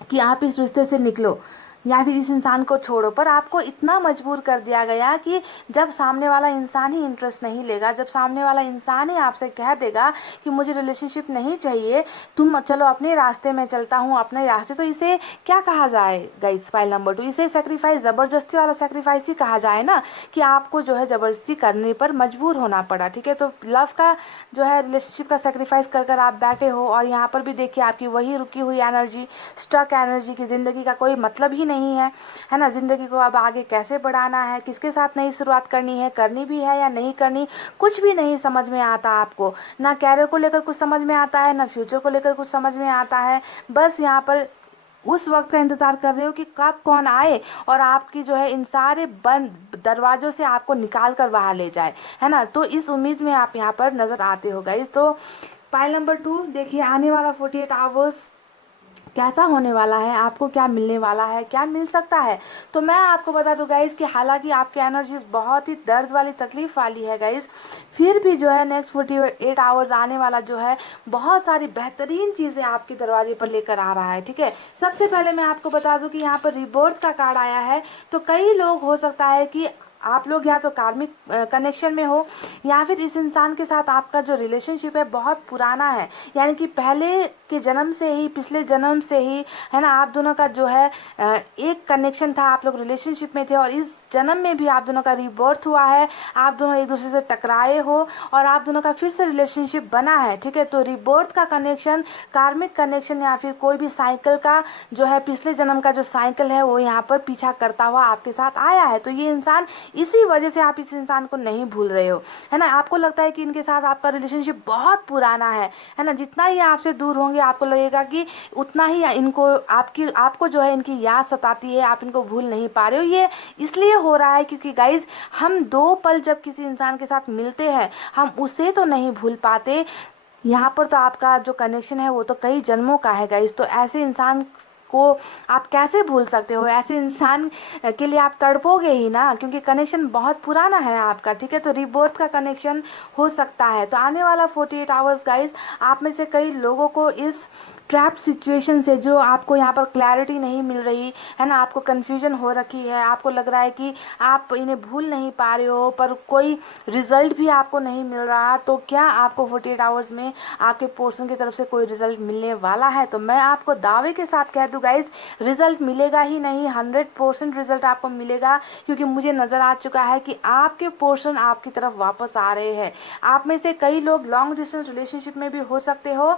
कि आप इस रिश्ते से निकलो या फिर इस इंसान को छोड़ो, पर आपको इतना मजबूर कर दिया गया कि जब सामने वाला इंसान ही इंटरेस्ट नहीं लेगा, जब सामने वाला इंसान ही आपसे कह देगा कि मुझे रिलेशनशिप नहीं चाहिए, तुम चलो अपने रास्ते में चलता हूँ, अपने रास्ते, तो इसे क्या कहा जाए गाइस? फाइल नंबर 2, इसे सेक्रीफाइस, ज़बरदस्ती वाला सेक्रीफाइस ही कहा जाए ना, कि आपको जो है ज़बरदस्ती करने पर मजबूर होना पड़ा। ठीक है, तो लव का जो है, रिलेशनशिप का सेक्रीफाइस कर कर आप बैठे हो, और यहाँ पर भी देखिए आपकी वही रुकी हुई एनर्जी, स्टक एनर्जी की ज़िंदगी का कोई मतलब ही नहीं है, है ना। ज़िंदगी को अब आगे कैसे बढ़ाना है, किसके साथ नई शुरुआत करनी है, करनी भी है या नहीं करनी, कुछ भी नहीं समझ में आता आपको। ना कैरियर को लेकर कुछ समझ में आता है, ना फ्यूचर को लेकर कुछ समझ में आता है। बस यहाँ पर उस वक्त का इंतजार कर रहे हो कि कब कौन आए और आपकी जो है इन सारे बंद दरवाजों से आपको निकाल कर बाहर ले जाए, है ना। तो इस उम्मीद में आप यहाँ पर नजर आते हो गाइस। तो पाइल नंबर 2, देखिए आने वाला 48 आवर्स कैसा होने वाला है, आपको क्या मिलने वाला है, क्या मिल सकता है। तो मैं आपको बता दूं गाइस कि हालांकि आपकी एनर्जीज बहुत ही दर्द वाली, तकलीफ वाली है गाइस, फिर भी जो है नेक्स्ट 48 आवर्स आने वाला जो है, बहुत सारी बेहतरीन चीज़ें आपके दरवाजे पर लेकर आ रहा है। ठीक है, सबसे पहले मैं आपको बता दूं कि यहाँ पर रिबर्थ का कार्ड आया है। तो कई लोग, हो सकता है कि आप लोग या तो कार्मिक कनेक्शन में हो, या फिर इस इंसान के साथ आपका जो रिलेशनशिप है बहुत पुराना है, यानी कि पहले के जन्म से ही, पिछले जन्म से ही, है ना, आप दोनों का जो है एक कनेक्शन था, आप लोग रिलेशनशिप में थे, और इस जन्म में भी आप दोनों का रिबर्थ हुआ है, आप दोनों एक दूसरे से टकराए हो, और आप दोनों का फिर से रिलेशनशिप बना है। ठीक है, तो रिबर्थ का कनेक्शन, कार्मिक कनेक्शन, या फिर कोई भी साइकिल का जो है, पिछले जन्म का जो साइकिल है, वो यहाँ पर पीछा करता हुआ आपके साथ आया है। तो ये इंसान, इसी वजह से आप इस इंसान को नहीं भूल रहे हो, है ना। आपको लगता है कि इनके साथ आपका रिलेशनशिप बहुत पुराना है ना। जितना ही आपसे दूर होंगे, आपको लगेगा कि उतना ही इनको, आपको जो है इनकी याद सताती है, आप इनको भूल नहीं पा रहे हो। ये इसलिए हो रहा है क्योंकि गाइज, हम 2 पल जब किसी इंसान के साथ मिलते हैं, हम उसे तो नहीं भूल पाते, यहाँ पर तो आपका जो कनेक्शन है वो तो कई जन्मों का है गाइज। तो ऐसे इंसान को आप कैसे भूल सकते हो? ऐसे इंसान के लिए आप तड़पोगे ही ना, क्योंकि कनेक्शन बहुत पुराना है आपका, ठीक है। तो रीबर्थ का कनेक्शन हो सकता है। तो आने वाला 48 आवर्स गाइज, आप में से कई लोगों को इस ट्रैप्ड सिचुएशन से, जो आपको यहाँ पर क्लैरिटी नहीं मिल रही है ना, आपको कन्फ्यूजन हो रखी है, आपको लग रहा है कि आप इन्हें भूल नहीं पा रहे हो, पर कोई रिजल्ट भी आपको नहीं मिल रहा, तो क्या आपको 48 आवर्स में आपके पोर्शन की तरफ से कोई रिजल्ट मिलने वाला है? तो मैं आपको दावे के साथ कह दूँ गाइज, रिजल्ट मिलेगा ही नहीं, 100% रिजल्ट आपको मिलेगा, क्योंकि मुझे नज़र आ चुका है कि आपके पोर्शन आपकी तरफ वापस आ रहे हैं। आप में से कई लोग लॉन्ग डिस्टेंस रिलेशनशिप में भी हो सकते हो,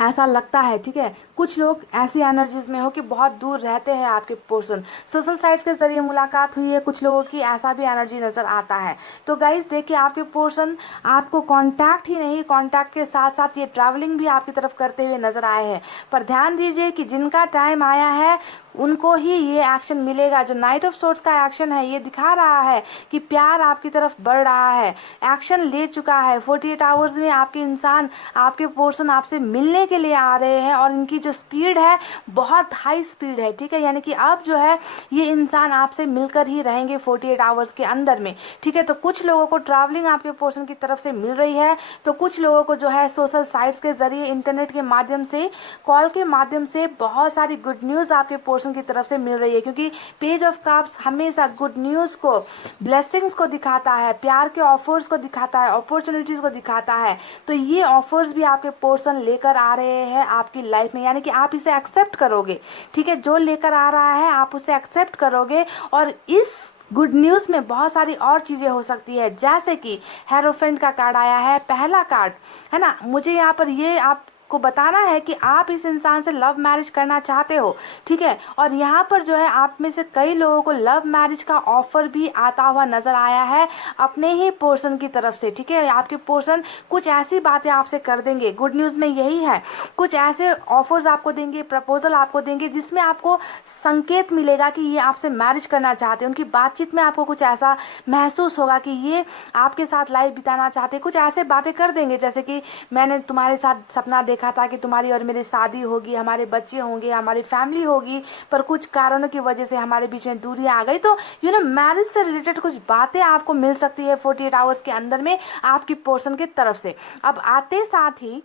ऐसा लगता है, ठीक है। कुछ लोग ऐसी एनर्जीज में हो कि बहुत दूर रहते हैं आपके पर्सन, सोशल साइट्स के जरिए मुलाकात हुई है कुछ लोगों की, ऐसा भी एनर्जी नज़र आता है। तो गाइज देखिए, आपके पर्सन आपको कांटेक्ट ही नहीं, कांटेक्ट के साथ साथ ये ट्रैवलिंग भी आपकी तरफ करते हुए नजर आए हैं। पर ध्यान दीजिए कि जिनका टाइम आया है उनको ही ये एक्शन मिलेगा। जो नाइट ऑफ सोर्ट्स का एक्शन है, ये दिखा रहा है कि प्यार आपकी तरफ बढ़ रहा है, एक्शन ले चुका है। 48 आवर्स में आपके इंसान, आपके पर्सन आपसे मिलने के लिए आ रहे हैं, और इनकी जो स्पीड है बहुत हाई स्पीड है, ठीक है। यानी कि अब जो है ये इंसान आपसे मिलकर ही रहेंगे 48 आवर्स के अंदर में, ठीक है। तो कुछ लोगों को ट्रैवलिंग आपके पर्सन की तरफ से मिल रही है, तो कुछ लोगों को जो है सोशल साइट्स के जरिए, इंटरनेट के माध्यम से, कॉल के माध्यम से बहुत सारी गुड न्यूज़ आपके पर्सन की तरफ से मिल रही है। क्योंकि पेज ऑफ कप्स हमेशा गुड न्यूज को, ब्लेसिंग्स को दिखाता है, प्यार के ऑफर्स को दिखाता है, अपॉर्चुनिटीज को दिखाता है। तो ये ऑफर्स भी आपके पर्सन लेकर आ रहे हैं आपकी लाइफ में, यानी कि आप इसे एक्सेप्ट करोगे, ठीक है। जो लेकर आ रहा है आप उसे एक्सेप्ट करोगे, और इस गुड न्यूज़ में बहुत सारी और चीज़ें हो सकती है, जैसे कि हेरोफेंट का कार्ड आया है, पहला कार्ड है ना। मुझे यहाँ पर ये आपको बताना है कि आप इस इंसान से लव मैरिज करना चाहते हो, ठीक है। और यहाँ पर जो है आप में से कई लोगों को लव मैरिज का ऑफर भी आता हुआ नजर आया है अपने ही पर्सन की तरफ से, ठीक है। आपके पर्सन कुछ ऐसी बातें आपसे कर देंगे, गुड न्यूज़ में यही है, कुछ ऐसे ऑफर्स आपको देंगे, प्रपोजल आपको देंगे, जिसमें आपको संकेत मिलेगा कि ये आपसे मैरिज करना चाहते हैं। उनकी बातचीत में आपको कुछ ऐसा महसूस होगा कि ये आपके साथ लाइफ बिताना चाहते हैं। कुछ ऐसे बातें कर देंगे जैसे कि मैंने तुम्हारे साथ सपना देखा था कि तुम्हारी और मेरी शादी होगी, हमारे बच्चे होंगे, हमारी फैमिली होगी, पर कुछ कारणों की वजह से हमारे बीच में दूरी आ गई। तो मैरिज से रिलेटेड कुछ बातें आपको मिल सकती है 48 आवर्स के अंदर में आपकी पर्सन की तरफ से। अब आते साथ ही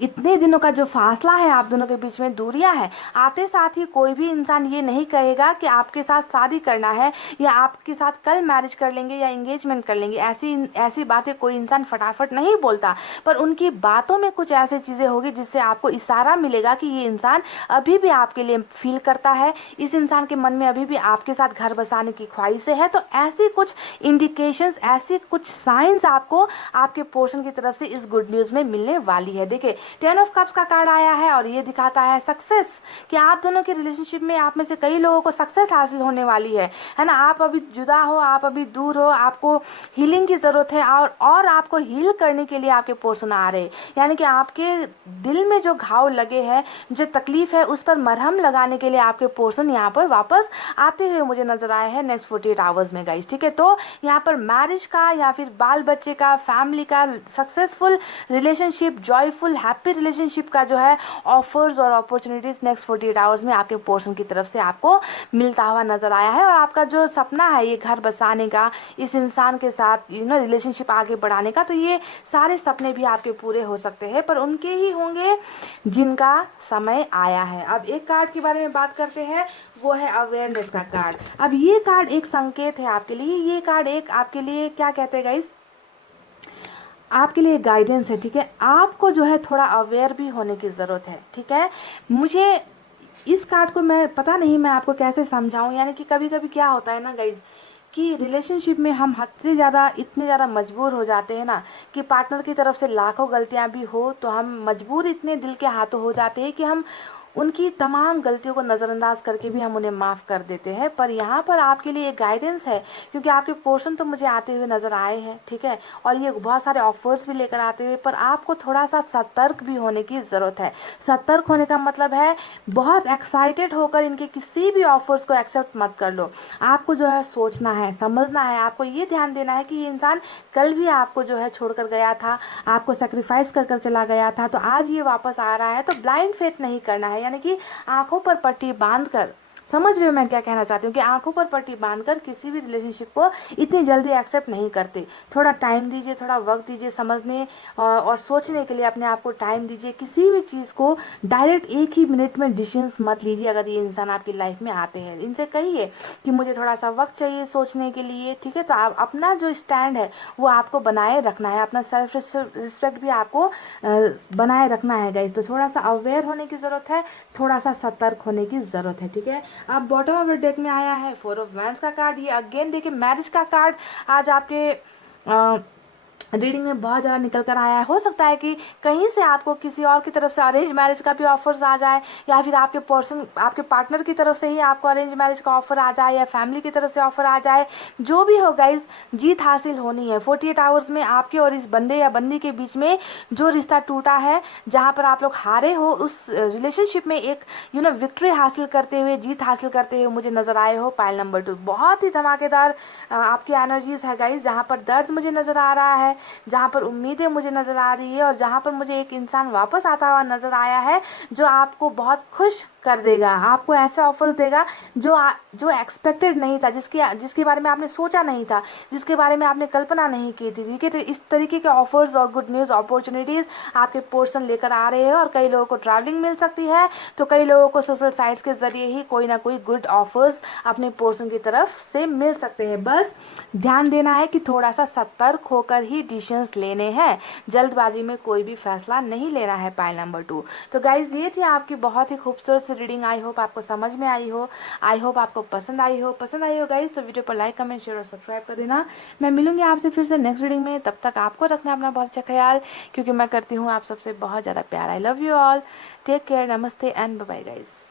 इतने दिनों का जो फासला है आप दोनों के बीच में, दूरियां हैं, आते साथ ही कोई भी इंसान ये नहीं कहेगा कि आपके साथ शादी करना है या आपके साथ कल मैरिज कर लेंगे या एंगेजमेंट कर लेंगे। ऐसी बातें कोई इंसान फटाफट नहीं बोलता, पर उनकी बातों में कुछ ऐसी चीज़ें होगी जिससे आपको इशारा मिलेगा कि ये इंसान अभी भी आपके लिए फील करता है, इस इंसान के मन में अभी भी आपके साथ घर बसाने की ख्वाहिशें है। तो ऐसी कुछ इंडिकेशंस, ऐसी कुछ साइंस आपको आपके पर्सन की तरफ से इस गुड न्यूज़ में मिलने वाली है। देखिए, 10 ऑफ कप्स का कार्ड आया है और ये दिखाता है सक्सेस, कि आप दोनों के रिलेशनशिप में आप में से कई लोगों को सक्सेस हासिल होने वाली है ना। आप अभी जुदा हो, आप अभी दूर हो, आपको हीलिंग की जरूरत है, और आपको हील करने के लिए आपके पर्सन आ रहे हैं। यानी कि आपके दिल में जो घाव लगे हैं, जो तकलीफ है, उस पर मरहम लगाने के लिए आपके पर्सन यहाँ पर वापस आते हुए मुझे नजर आए हैं नेक्स्ट 48 आवर्स में गाइस, ठीक है। तो यहाँ पर मैरिज का या फिर बाल बच्चे का, फैमिली का, successful relationship, joyful happy relationship का जो है ऑफर्स और अपॉर्चुनिटीज नेक्स्ट 48 आवर्स में आपके पर्सन की तरफ से आपको मिलता हुआ नजर आया है। और आपका जो सपना है ये घर बसाने का, इस इंसान के साथ रिलेशनशिप आगे बढ़ाने का, तो ये सारे सपने भी आपके पूरे हो सकते हैं, पर उनके ही होंगे जिनका समय आया है। अब एक कार्ड के बारे में बात करते हैं, वो है अवेयरनेस का कार्ड। अब ये कार्ड एक संकेत है आपके लिए, ये कार्ड एक आपके लिए क्या कहते हैं गाइस, आपके लिए गाइडेंस है, ठीक है। आपको जो है थोड़ा अवेयर भी होने की ज़रूरत है, ठीक है। मुझे इस कार्ड को मैं पता नहीं मैं आपको कैसे समझाऊं, यानी कि कभी कभी क्या होता है ना गाइज, कि रिलेशनशिप में हम हद से ज़्यादा, इतने ज़्यादा मजबूर हो जाते हैं ना, कि पार्टनर की तरफ से लाखों गलतियां भी हो तो हम मजबूर इतने दिल के हाथों हो जाते हैं कि हम उनकी तमाम गलतियों को नज़रअंदाज करके भी हम उन्हें माफ़ कर देते हैं। पर यहाँ पर आपके लिए एक गाइडेंस है, क्योंकि आपके पोर्शन तो मुझे आते हुए नज़र आए हैं, ठीक है, और ये बहुत सारे ऑफर्स भी लेकर आते हुए, पर आपको थोड़ा सा सतर्क भी होने की ज़रूरत है। सतर्क होने का मतलब है बहुत एक्साइटेड होकर इनके किसी भी ऑफर्स को एक्सेप्ट मत कर लो। आपको जो है सोचना है, समझना है, आपको ये ध्यान देना है कि ये इंसान कल भी आपको जो है छोड़कर गया था, आपको सेक्रीफाइस कर कर चला गया था, तो आज ये वापस आ रहा है, तो ब्लाइंड फेथ नहीं करना है। यानी कि आंखों पर पट्टी बांधकर, समझ रहे हो मैं क्या कहना चाहती हूँ, कि आंखों पर पट्टी बांधकर किसी भी रिलेशनशिप को इतनी जल्दी एक्सेप्ट नहीं करते। थोड़ा टाइम दीजिए, थोड़ा वक्त दीजिए समझने और सोचने के लिए अपने आप को टाइम दीजिए। किसी भी चीज़ को डायरेक्ट एक ही मिनट में डिसीजंस मत लीजिए। अगर ये इंसान आपकी लाइफ में आते हैं, इनसे कहिए कि मुझे थोड़ा सा वक्त चाहिए सोचने के लिए, ठीक है। तो आप अपना जो स्टैंड है वो आपको बनाए रखना है, अपना सेल्फ रिस्पेक्ट भी आपको बनाए रखना है गाइस। तो थोड़ा सा अवेयर होने की ज़रूरत है, थोड़ा सा सतर्क होने की ज़रूरत है, ठीक है। अब बॉटम ऑफ द डेक में आया है 4 ऑफ वैंड्स का कार्ड। ये अगेन देखिए मैरिज का कार्ड आज आपके रीडिंग में बहुत ज़्यादा निकल कर आया है। हो सकता है कि कहीं से आपको किसी और की तरफ से अरेंज मैरिज का भी ऑफर्स आ जाए, या फिर आपके पार्टनर की तरफ से ही आपको अरेंज मैरिज का ऑफर आ जाए, या फैमिली की तरफ से ऑफर आ जाए। जो भी हो गाइस, जीत हासिल होनी है 48 आवर्स में। आपके और इस बंदे या बंदी के बीच में जो रिश्ता टूटा है, जहाँ पर आप लोग हारे हो, उस रिलेशनशिप में एक विक्ट्री हासिल करते हुए, जीत हासिल करते हुए मुझे नजर आए हो। पाइल नंबर 2 बहुत ही धमाकेदार आपकी एनर्जीज है गाइस। जहाँ पर दर्द मुझे नजर आ रहा है, जहाँ पर उम्मीदें मुझे नजर आ रही है, और जहाँ पर मुझे एक इंसान वापस आता हुआ नजर आया है जो आपको बहुत खुश कर देगा, आपको ऐसे ऑफर्स देगा जो एक्सपेक्टेड नहीं था, जिसके बारे में आपने सोचा नहीं था, जिसके बारे में आपने कल्पना नहीं की थी, ठीक है। तो इस तरीके के ऑफर्स और गुड न्यूज़ अपॉर्चुनिटीज़ आपके पोर्शन लेकर आ रहे हैं। और कई लोगों को ट्रैवलिंग मिल सकती है, तो कई लोगों को सोशल साइट्स के जरिए ही कोई ना कोई गुड ऑफर्स अपने पोर्शन की तरफ से मिल सकते हैं। बस ध्यान देना है कि थोड़ा सा सतर्क होकर ही डिसीजंस लेने हैं, जल्दबाजी में कोई भी फैसला नहीं लेना है। Pile number 2। तो गाइज ये थी आपकी बहुत ही खूबसूरत रीडिंग। आई होप आपको समझ में आई हो, आई होप आपको पसंद आई हो गाइज। तो वीडियो पर लाइक, कमेंट, शेयर और सब्सक्राइब कर देना। मैं मिलूंगी आपसे फिर से नेक्स्ट रीडिंग में। तब तक आपको रखना अपना बहुत अच्छा ख्याल, क्योंकि मैं करती हूँ आप सबसे बहुत ज़्यादा प्यार। I love you all, take care, नमस्ते एंड बाय बाय गाइज।